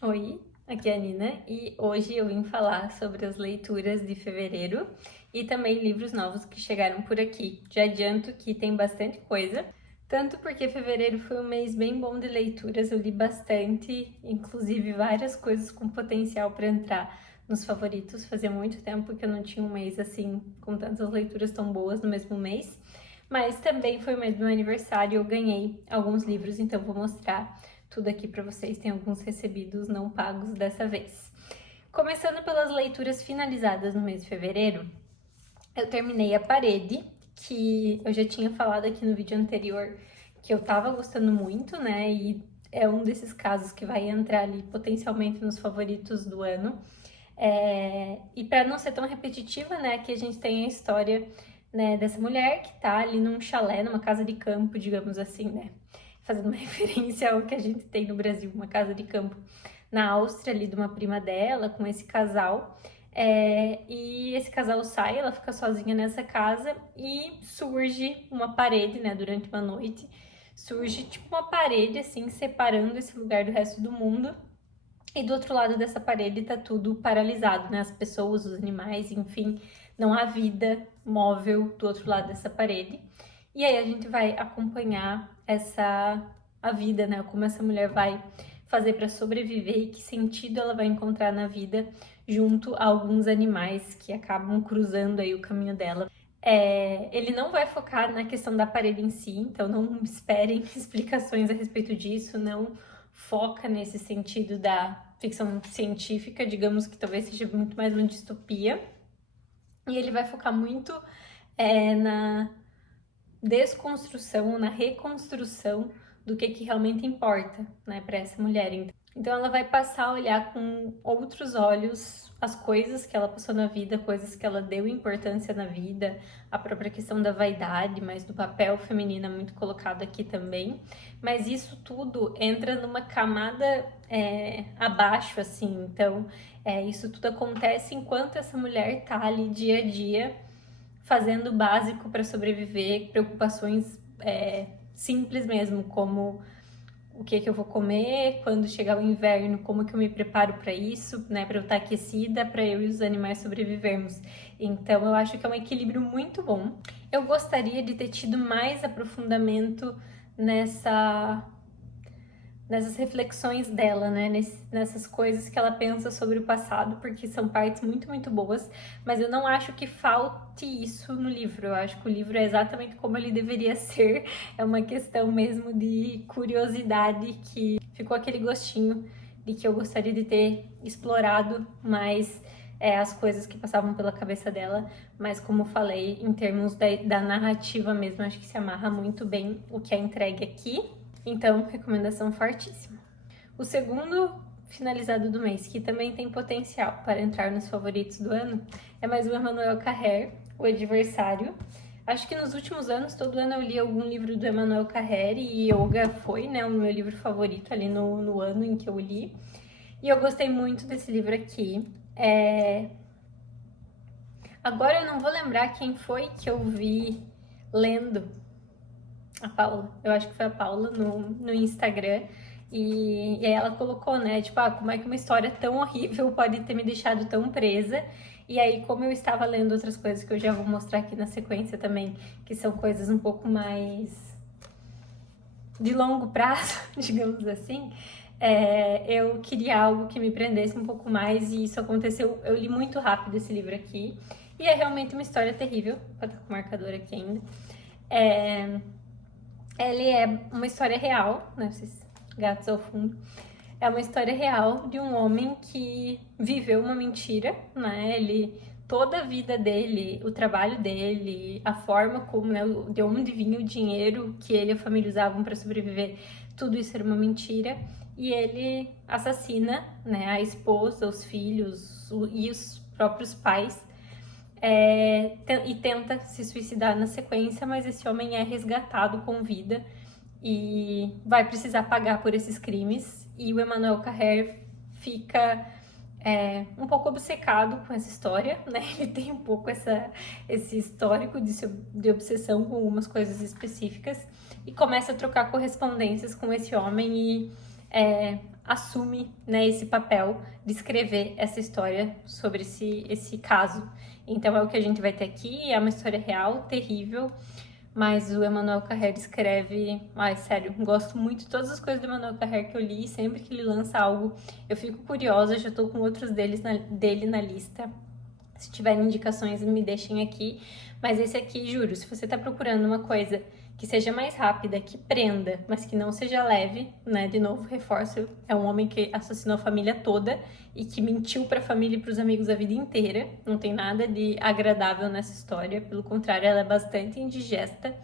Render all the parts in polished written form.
Oi, aqui é a Nina e hoje eu vim falar sobre as leituras de fevereiro e também livros novos que chegaram por aqui. Já adianto que tem bastante coisa, tanto porque fevereiro foi um mês bem bom de leituras, eu li bastante, inclusive várias coisas com potencial para entrar nos favoritos. Fazia muito tempo que eu não tinha um mês assim, com tantas leituras tão boas no mesmo mês. Mas também foi o mês do meu aniversário, eu ganhei alguns livros, então vou mostrar tudo aqui para vocês. Tem alguns recebidos não pagos dessa vez. Começando pelas leituras finalizadas no mês de fevereiro, eu terminei A Parede, que eu já tinha falado aqui no vídeo anterior que eu tava gostando muito, né? E é um desses casos que vai entrar ali potencialmente nos favoritos do ano. E para não ser tão repetitiva, né, que a gente tem a história, né, dessa mulher que tá ali num chalé, numa casa de campo, digamos assim, né, fazendo uma referência ao que a gente tem no Brasil, uma casa de campo na Áustria, ali de uma prima dela, com esse casal. E esse casal sai, ela fica sozinha nessa casa e surge uma parede, né, durante uma noite, surge tipo uma parede, assim, separando esse lugar do resto do mundo. E do outro lado dessa parede tá tudo paralisado, né? As pessoas, os animais, enfim, não há vida móvel do outro lado dessa parede. E aí a gente vai acompanhar a vida, né? Como essa mulher vai fazer para sobreviver e que sentido ela vai encontrar na vida junto a alguns animais que acabam cruzando aí o caminho dela. Ele não vai focar na questão da parede em si, então não esperem explicações a respeito disso, não foca nesse sentido da ficção científica, digamos que talvez seja muito mais uma distopia. E ele vai focar muito na desconstrução, na reconstrução do que realmente importa, né, para essa mulher. Então ela vai passar a olhar com outros olhos as coisas que ela passou na vida, coisas que ela deu importância na vida, a própria questão da vaidade, mas do papel feminino é muito colocado aqui também. Mas isso tudo entra numa camada abaixo, assim. Então isso tudo acontece enquanto essa mulher tá ali dia a dia fazendo o básico para sobreviver, preocupações simples mesmo, como o que eu vou comer, quando chegar o inverno, como que eu me preparo para isso, né, para eu estar aquecida, para eu e os animais sobrevivermos. Então eu acho que é um equilíbrio muito bom. Eu gostaria de ter tido mais aprofundamento nessas reflexões dela, né? Nessas coisas que ela pensa sobre o passado, porque são partes muito, muito boas, mas eu não acho que falte isso no livro. Eu acho que o livro é exatamente como ele deveria ser. É uma questão mesmo de curiosidade que ficou aquele gostinho de que eu gostaria de ter explorado mais as coisas que passavam pela cabeça dela, mas como falei, em termos da narrativa mesmo, acho que se amarra muito bem o que é entregue aqui. Então, recomendação fortíssima. O segundo finalizado do mês, que também tem potencial para entrar nos favoritos do ano, é mais o Emmanuel Carrère, O Adversário. Acho que nos últimos anos, todo ano eu li algum livro do Emmanuel Carrère e Yoga foi, né, o meu livro favorito ali no ano em que eu li. E eu gostei muito desse livro aqui. Agora eu não vou lembrar quem foi que eu vi lendo. A Paula, eu acho que foi a Paula no Instagram. E aí ela colocou, né, tipo, como é que uma história tão horrível pode ter me deixado tão presa? E aí, como eu estava lendo outras coisas que eu já vou mostrar aqui na sequência também, que são coisas um pouco mais de longo prazo, digamos assim, eu queria algo que me prendesse um pouco mais e isso aconteceu. Eu li muito rápido esse livro aqui e é realmente uma história terrível. Vou estar com o marcador aqui ainda. Ele é uma história real, né? Esses gatos ao fundo. É uma história real de um homem que viveu uma mentira, né? Toda a vida dele, o trabalho dele, a forma como, né, de onde vinha o dinheiro que ele e a família usavam para sobreviver, tudo isso era uma mentira. E ele assassina, né, a esposa, os filhos e os próprios pais. E tenta se suicidar na sequência, mas esse homem é resgatado com vida e vai precisar pagar por esses crimes. E o Emmanuel Carrère fica um pouco obcecado com essa história, né? Ele tem um pouco esse histórico de obsessão com algumas coisas específicas e começa a trocar correspondências com esse homem e assume, né, esse papel de escrever essa história sobre esse caso. Então é o que a gente vai ter aqui, é uma história real, terrível, mas o Emmanuel Carrère escreve... Ai, sério, gosto muito de todas as coisas do Emmanuel Carrère que eu li, sempre que ele lança algo eu fico curiosa, já tô com outros dele na lista. Se tiverem indicações, me deixem aqui. Mas esse aqui, juro, se você tá procurando uma coisa que seja mais rápida, que prenda, mas que não seja leve, né? De novo, reforço, é um homem que assassinou a família toda e que mentiu pra família e pros amigos a vida inteira. Não tem nada de agradável nessa história, pelo contrário, ela é bastante indigesta,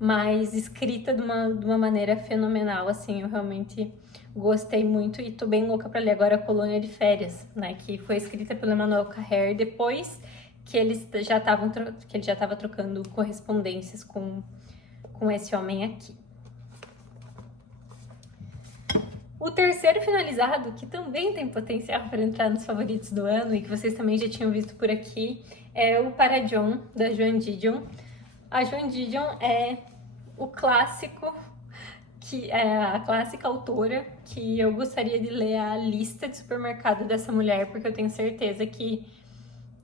mas escrita de uma maneira fenomenal, assim, eu realmente gostei muito e tô bem louca pra ler agora A Colônia de Férias, né, que foi escrita pelo Emmanuel Carrère depois que ele já estava trocando correspondências com esse homem aqui. O terceiro finalizado, que também tem potencial para entrar nos favoritos do ano e que vocês também já tinham visto por aqui, é o Para John, da Joan Didion. A Joan Didion é o clássico, que é a clássica autora que eu gostaria de ler a lista de supermercado dessa mulher, porque eu tenho certeza que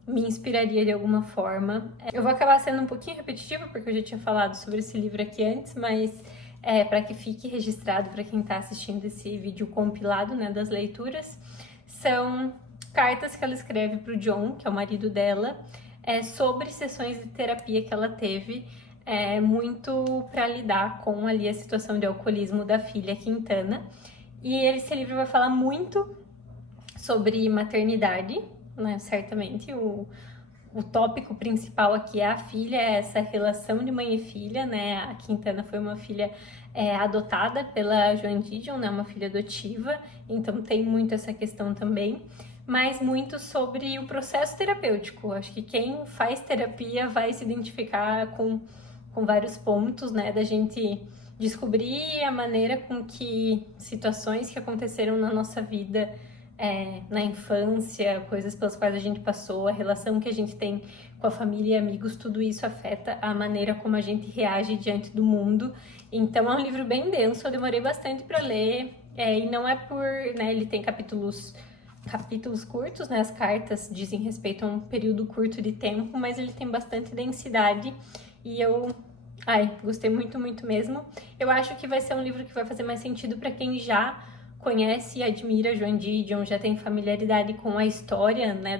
me inspiraria de alguma forma. Eu vou acabar sendo um pouquinho repetitiva, porque eu já tinha falado sobre esse livro aqui antes, mas para que fique registrado para quem está assistindo esse vídeo compilado, né, das leituras, são cartas que ela escreve para o John, que é o marido dela, sobre sessões de terapia que ela teve, muito para lidar com ali a situação de alcoolismo da filha Quintana. E esse livro vai falar muito sobre maternidade, né? Certamente o tópico principal aqui é a filha, é essa relação de mãe e filha, né? A Quintana foi uma filha adotada pela Joan Didion, né? Uma filha adotiva, então tem muito essa questão também, mas muito sobre o processo terapêutico. Acho que quem faz terapia vai se identificar com vários pontos, né? Da gente descobrir a maneira com que situações que aconteceram na nossa vida, na infância, coisas pelas quais a gente passou, a relação que a gente tem com a família e amigos, tudo isso afeta a maneira como a gente reage diante do mundo. Então é um livro bem denso, eu demorei bastante para ler, e não é por, né, ele tem capítulos curtos, né, as cartas dizem respeito a um período curto de tempo, mas ele tem bastante densidade e eu gostei muito, muito mesmo. Eu acho que vai ser um livro que vai fazer mais sentido para quem já conhece e admira Joan Didion, já tem familiaridade com a história, né,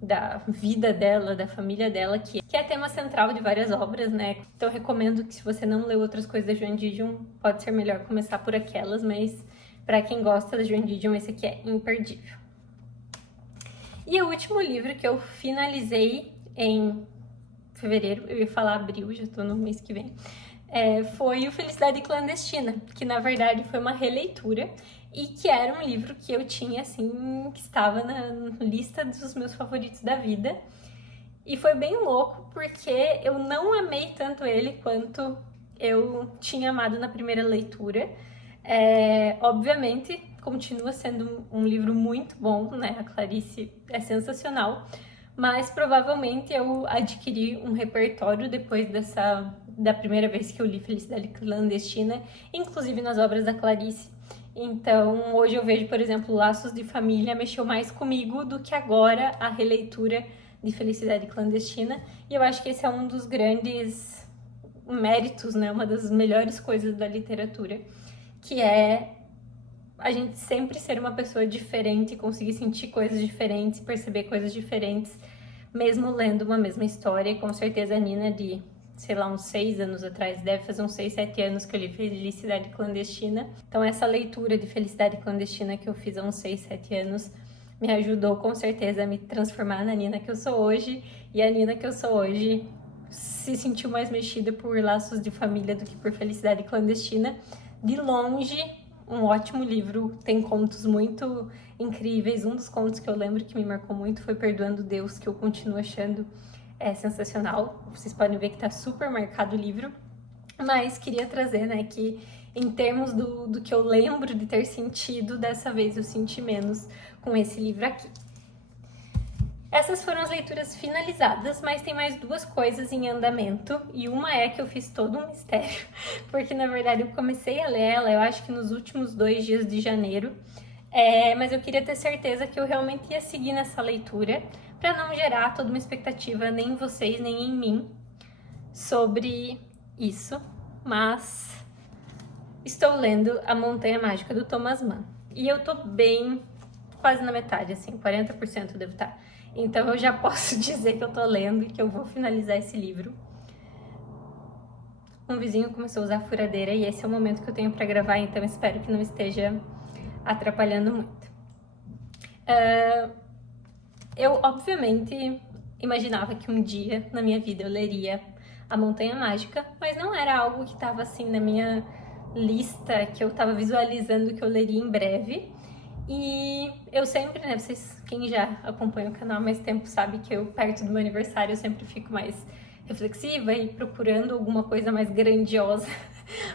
da vida dela, da família dela, que é tema central de várias obras, né? Então eu recomendo que, se você não leu outras coisas da Joan Didion, pode ser melhor começar por aquelas, mas para quem gosta da Joan Didion, esse aqui é imperdível. E o último livro que eu finalizei em fevereiro, eu ia falar abril, já tô no mês que vem, foi o Felicidade Clandestina, que na verdade foi uma releitura e que era um livro que eu tinha, assim, que estava na lista dos meus favoritos da vida. E foi bem louco, porque eu não amei tanto ele quanto eu tinha amado na primeira leitura. Obviamente, continua sendo um livro muito bom, né? A Clarice é sensacional, mas provavelmente eu adquiri um repertório depois da primeira vez que eu li Felicidade Clandestina, inclusive nas obras da Clarice. Então, hoje eu vejo, por exemplo, Laços de Família mexeu mais comigo do que agora a releitura de Felicidade Clandestina. E eu acho que esse é um dos grandes méritos, né? Uma das melhores coisas da literatura, que é a gente sempre ser uma pessoa diferente, conseguir sentir coisas diferentes, perceber coisas diferentes, mesmo lendo uma mesma história. E com certeza a Nina, de, sei lá, uns 6 anos atrás, deve fazer uns 6, 7 anos que eu li Felicidade Clandestina. Então essa leitura de Felicidade Clandestina que eu fiz há uns 6, 7 anos me ajudou com certeza a me transformar na Nina que eu sou hoje. E a Nina que eu sou hoje se sentiu mais mexida por Laços de Família do que por Felicidade Clandestina. De longe, um ótimo livro, tem contos muito incríveis. Um dos contos que eu lembro que me marcou muito foi Perdoando Deus, que eu continuo achando sensacional. Vocês podem ver que tá super marcado o livro, mas queria trazer, né, que em termos do que eu lembro de ter sentido, dessa vez eu senti menos com esse livro aqui. Essas foram as leituras finalizadas, mas tem mais 2 coisas em andamento, e uma é que eu fiz todo um mistério, porque na verdade eu comecei a ler ela, eu acho que nos últimos 2 dias de janeiro, mas eu queria ter certeza que eu realmente ia seguir nessa leitura, para não gerar toda uma expectativa nem em vocês, nem em mim, sobre isso, mas estou lendo A Montanha Mágica, do Thomas Mann, e eu tô bem, quase na metade, assim, 40% eu devo estar. Então eu já posso dizer que eu tô lendo e que eu vou finalizar esse livro. Um vizinho começou a usar a furadeira e esse é o momento que eu tenho pra gravar, então espero que não esteja atrapalhando muito. Eu, obviamente, imaginava que um dia na minha vida eu leria A Montanha Mágica, mas não era algo que estava assim na minha lista, que eu estava visualizando que eu leria em breve. E eu sempre, né, vocês, quem já acompanha o canal há mais tempo sabe que eu, perto do meu aniversário, eu sempre fico mais reflexiva e procurando alguma coisa mais grandiosa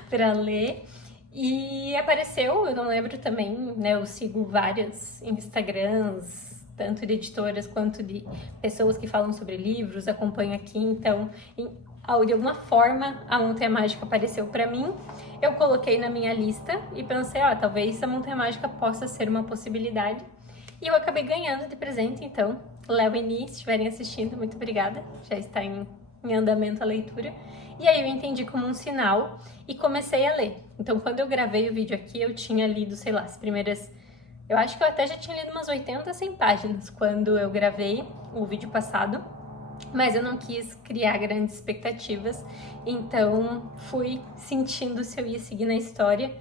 para ler. E apareceu, eu não lembro também, né, eu sigo vários Instagrams, tanto de editoras quanto de pessoas que falam sobre livros, acompanho aqui, então, de alguma forma, a Montanha Mágica apareceu para mim. Eu coloquei na minha lista e pensei, talvez a Montanha Mágica possa ser uma possibilidade. E eu acabei ganhando de presente, então, Léo e Ni, se estiverem assistindo, muito obrigada. Já está em andamento a leitura. E aí eu entendi como um sinal e comecei a ler. Então, quando eu gravei o vídeo aqui, eu tinha lido, sei lá, as primeiras... Eu acho que eu até já tinha lido umas 80, 100 páginas quando eu gravei o vídeo passado. Mas eu não quis criar grandes expectativas, então fui sentindo se eu ia seguir na história.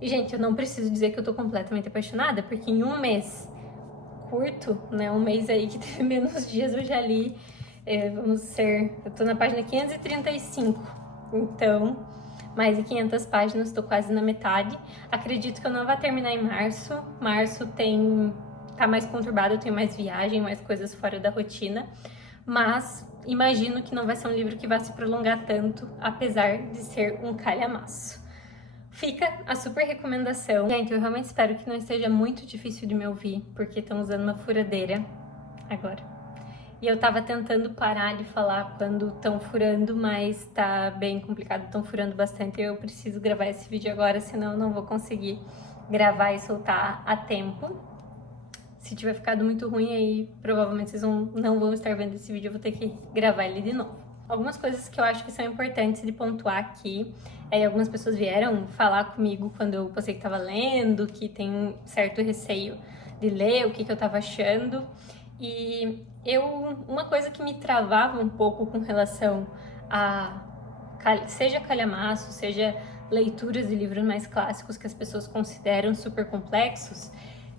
E, gente, eu não preciso dizer que eu tô completamente apaixonada, porque em um mês curto, né, um mês aí que teve menos dias, eu já li, eu tô na página 535, então, mais de 500 páginas, tô quase na metade. Acredito que eu não vou terminar em março, tá mais conturbado, eu tenho mais viagem, mais coisas fora da rotina. Mas imagino que não vai ser um livro que vai se prolongar tanto, apesar de ser um calhamaço. Fica a super recomendação. Gente, eu realmente espero que não esteja muito difícil de me ouvir, porque estão usando uma furadeira agora. E eu tava tentando parar de falar quando estão furando, mas tá bem complicado, estão furando bastante. Eu preciso gravar esse vídeo agora, senão eu não vou conseguir gravar e soltar a tempo. Se tiver ficado muito ruim, aí provavelmente vocês não vão estar vendo esse vídeo, eu vou ter que gravar ele de novo. Algumas coisas que eu acho que são importantes de pontuar aqui, algumas pessoas vieram falar comigo quando eu postei que estava lendo, que tem um certo receio de ler, o que eu estava achando. E uma coisa que me travava um pouco com relação a seja calhamaço, seja leituras de livros mais clássicos que as pessoas consideram super complexos,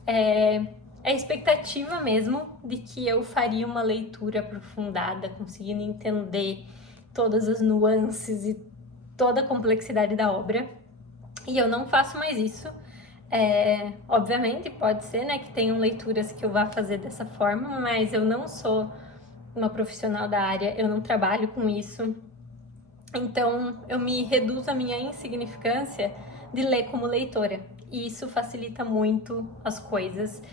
é a expectativa mesmo de que eu faria uma leitura aprofundada, conseguindo entender todas as nuances e toda a complexidade da obra. E eu não faço mais isso. Obviamente, pode ser, né, que tenham leituras que eu vá fazer dessa forma, mas eu não sou uma profissional da área, eu não trabalho com isso. Então, eu me reduzo a minha insignificância de ler como leitora. E isso facilita muito as coisas.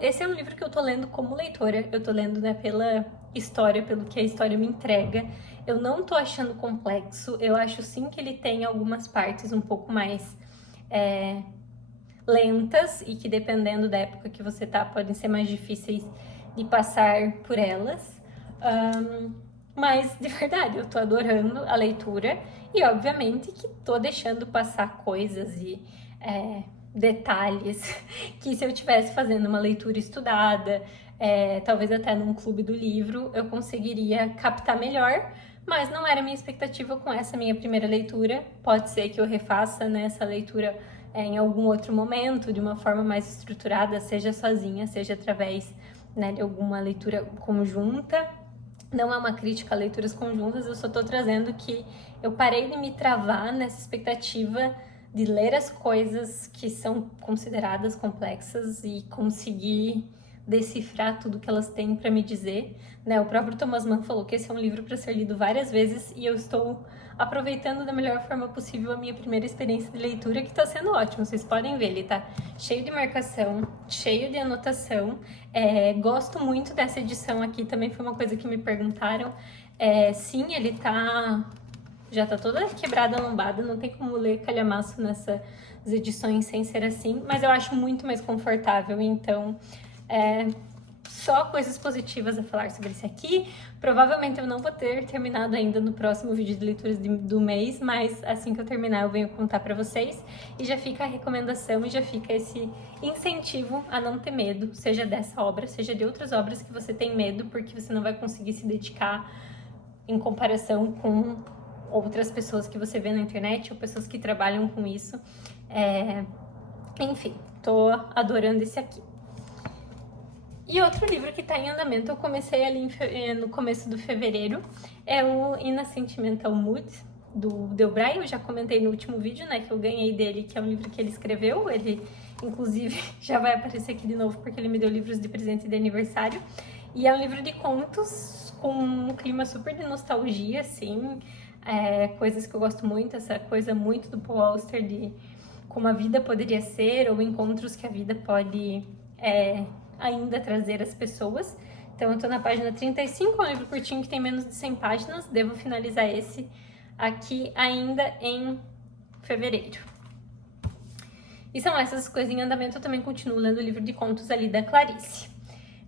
Esse é um livro que eu tô lendo como leitora, eu tô lendo, né, pela história, pelo que a história me entrega. Eu não tô achando complexo, eu acho sim que ele tem algumas partes um pouco mais lentas e que dependendo da época que você tá, podem ser mais difíceis de passar por elas. Mas, de verdade, eu tô adorando a leitura e, obviamente, que tô deixando passar coisas e detalhes que se eu estivesse fazendo uma leitura estudada, talvez até num clube do livro, eu conseguiria captar melhor, mas não era minha expectativa com essa minha primeira leitura. Pode ser que eu refaça, né, essa leitura em algum outro momento, de uma forma mais estruturada, seja sozinha, seja através, né, de alguma leitura conjunta. Não é uma crítica a leituras conjuntas, eu só tô trazendo que eu parei de me travar nessa expectativa de ler as coisas que são consideradas complexas e conseguir decifrar tudo que elas têm para me dizer, né? O próprio Thomas Mann falou que esse é um livro para ser lido várias vezes e eu estou aproveitando da melhor forma possível a minha primeira experiência de leitura, que está sendo ótimo. Vocês podem ver, ele tá cheio de marcação, cheio de anotação. Gosto muito dessa edição aqui, também foi uma coisa que me perguntaram. Sim, ele já tá toda quebrada, lombada, não tem como ler calhamaço nessas edições sem ser assim, mas eu acho muito mais confortável, então só coisas positivas a falar sobre esse aqui. Provavelmente eu não vou ter terminado ainda no próximo vídeo de leituras do mês, mas assim que eu terminar eu venho contar pra vocês. E já fica a recomendação e já fica esse incentivo a não ter medo, seja dessa obra, seja de outras obras que você tem medo, porque você não vai conseguir se dedicar em comparação com outras pessoas que você vê na internet ou pessoas que trabalham com isso. Enfim, tô adorando esse aqui. E outro livro que tá em andamento, eu comecei ali no começo do fevereiro, é o In a Sentimental Mood, do Delbray. Eu já comentei no último vídeo, né, que eu ganhei dele, que é um livro que ele escreveu. Ele, inclusive, já vai aparecer aqui de novo, porque ele me deu livros de presente de aniversário. E é um livro de contos com um clima super de nostalgia, assim, coisas que eu gosto muito, essa coisa muito do Paul Auster de como a vida poderia ser, ou encontros que a vida pode ainda trazer as pessoas. Então eu tô na página 35, é um livro curtinho que tem menos de 100 páginas, devo finalizar esse aqui ainda em fevereiro. E são essas coisas em andamento. Eu também continuo lendo o livro de contos ali da Clarice.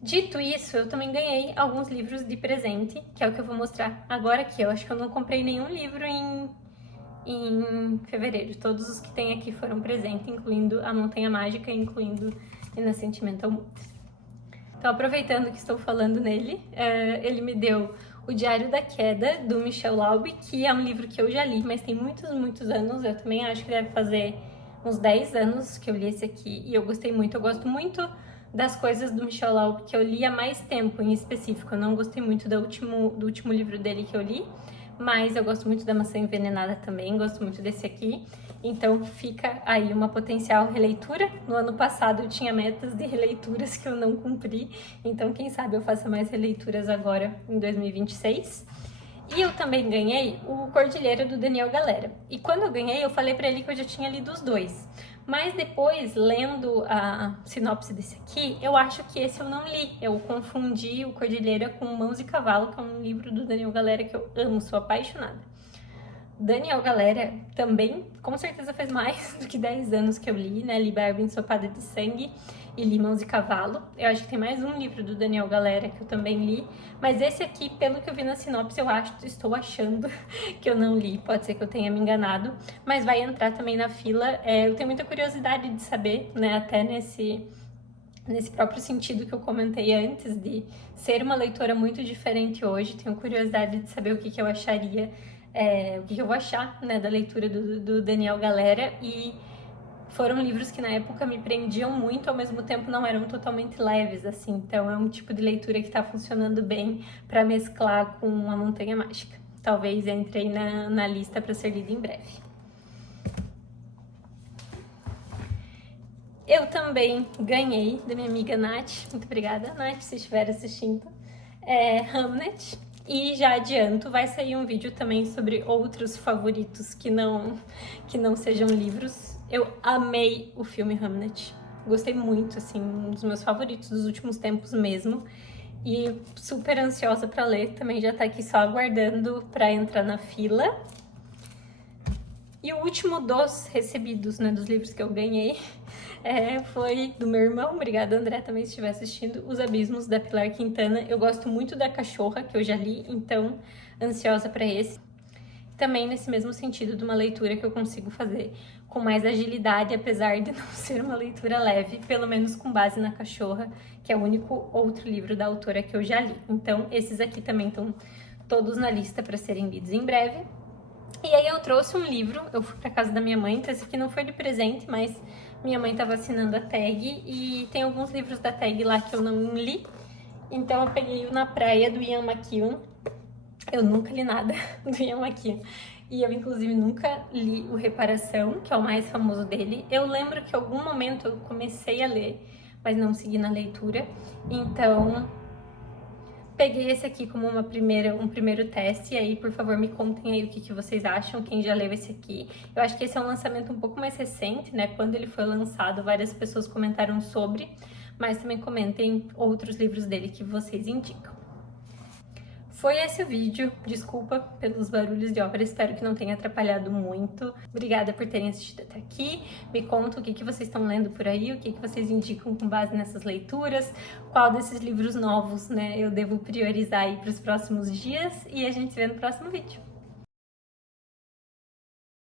Dito isso, eu também ganhei alguns livros de presente, que é o que eu vou mostrar agora aqui. Eu acho que eu não comprei nenhum livro em fevereiro. Todos os que tem aqui foram presente, incluindo A Montanha Mágica, incluindo In a Sentimental Mood. Então, aproveitando que estou falando nele, ele me deu O Diário da Queda, do Michel Laube, que é um livro que eu já li, mas tem muitos, muitos anos. Eu também acho que deve fazer uns 10 anos que eu li esse aqui, e eu gostei muito. Eu gosto muito das coisas do Michel Laube que eu li há mais tempo, em específico. Eu não gostei muito do último livro dele que eu li, mas eu gosto muito da Maçã Envenenada também, gosto muito desse aqui. Então fica aí uma potencial releitura. No ano passado eu tinha metas de releituras que eu não cumpri, então quem sabe eu faça mais releituras agora em 2026. E eu também ganhei o Cordilheira do Daniel Galera. E quando eu ganhei, eu falei pra ele que eu já tinha lido os dois. Mas depois, lendo a sinopse desse aqui, eu acho que esse eu não li. Eu confundi o Cordilheira com Mãos e Cavalo, que é um livro do Daniel Galera que eu amo, sou apaixonada. Daniel Galera também, com certeza faz mais do que 10 anos que eu li, né? Li Barba Ensopada de Sangue e li Mãos e Cavalo. Eu acho que tem mais um livro do Daniel Galera que eu também li, mas esse aqui, pelo que eu vi na sinopse, estou achando que eu não li, pode ser que eu tenha me enganado, mas vai entrar também na fila. Eu tenho muita curiosidade de saber, né, até nesse próprio sentido que eu comentei antes, de ser uma leitora muito diferente hoje, tenho curiosidade de saber o que eu acharia, o que eu vou achar, né, da leitura do Daniel Galera. E foram livros que na época me prendiam muito, ao mesmo tempo não eram totalmente leves, assim. Então é um tipo de leitura que tá funcionando bem para mesclar com A Montanha Mágica. Talvez entre aí na lista para ser lida em breve. Eu também ganhei da minha amiga Nath, muito obrigada, Nath, se estiver assistindo, Hamnet. E já adianto, vai sair um vídeo também sobre outros favoritos que não sejam livros. Eu amei o filme Hamnet, gostei muito, assim, um dos meus favoritos dos últimos tempos mesmo. E super ansiosa para ler, também já tá aqui só aguardando para entrar na fila. E o último dos recebidos, né, dos livros que eu ganhei, foi do meu irmão, obrigada André também se estiver assistindo, Os Abismos, da Pilar Quintana. Eu gosto muito da Cachorra, que eu já li, então ansiosa para esse. Também nesse mesmo sentido de uma leitura que eu consigo fazer com mais agilidade, apesar de não ser uma leitura leve, pelo menos com base na Cachorra, que é o único outro livro da autora que eu já li. Então esses aqui também estão todos na lista para serem lidos em breve. E aí eu trouxe um livro, eu fui pra casa da minha mãe, então esse aqui não foi de presente, mas minha mãe tava assinando a tag e tem alguns livros da tag lá que eu não li. Então eu peguei o Na Praia, do Ian McEwan. Eu nunca li nada do Ian McEwan. E eu, inclusive, nunca li o Reparação, que é o mais famoso dele. Eu lembro que em algum momento eu comecei a ler, mas não segui na leitura. Então peguei esse aqui como um primeiro teste, e aí, por favor, me contem aí o que vocês acham, quem já leu esse aqui. Eu acho que esse é um lançamento um pouco mais recente, né? Quando ele foi lançado, várias pessoas comentaram sobre, mas também comentem outros livros dele que vocês indicam. Foi esse o vídeo, desculpa pelos barulhos de obra, espero que não tenha atrapalhado muito. Obrigada por terem assistido até aqui, me conta o que vocês estão lendo por aí, o que vocês indicam com base nessas leituras, qual desses livros novos, né, eu devo priorizar aí para os próximos dias, e a gente se vê no próximo vídeo.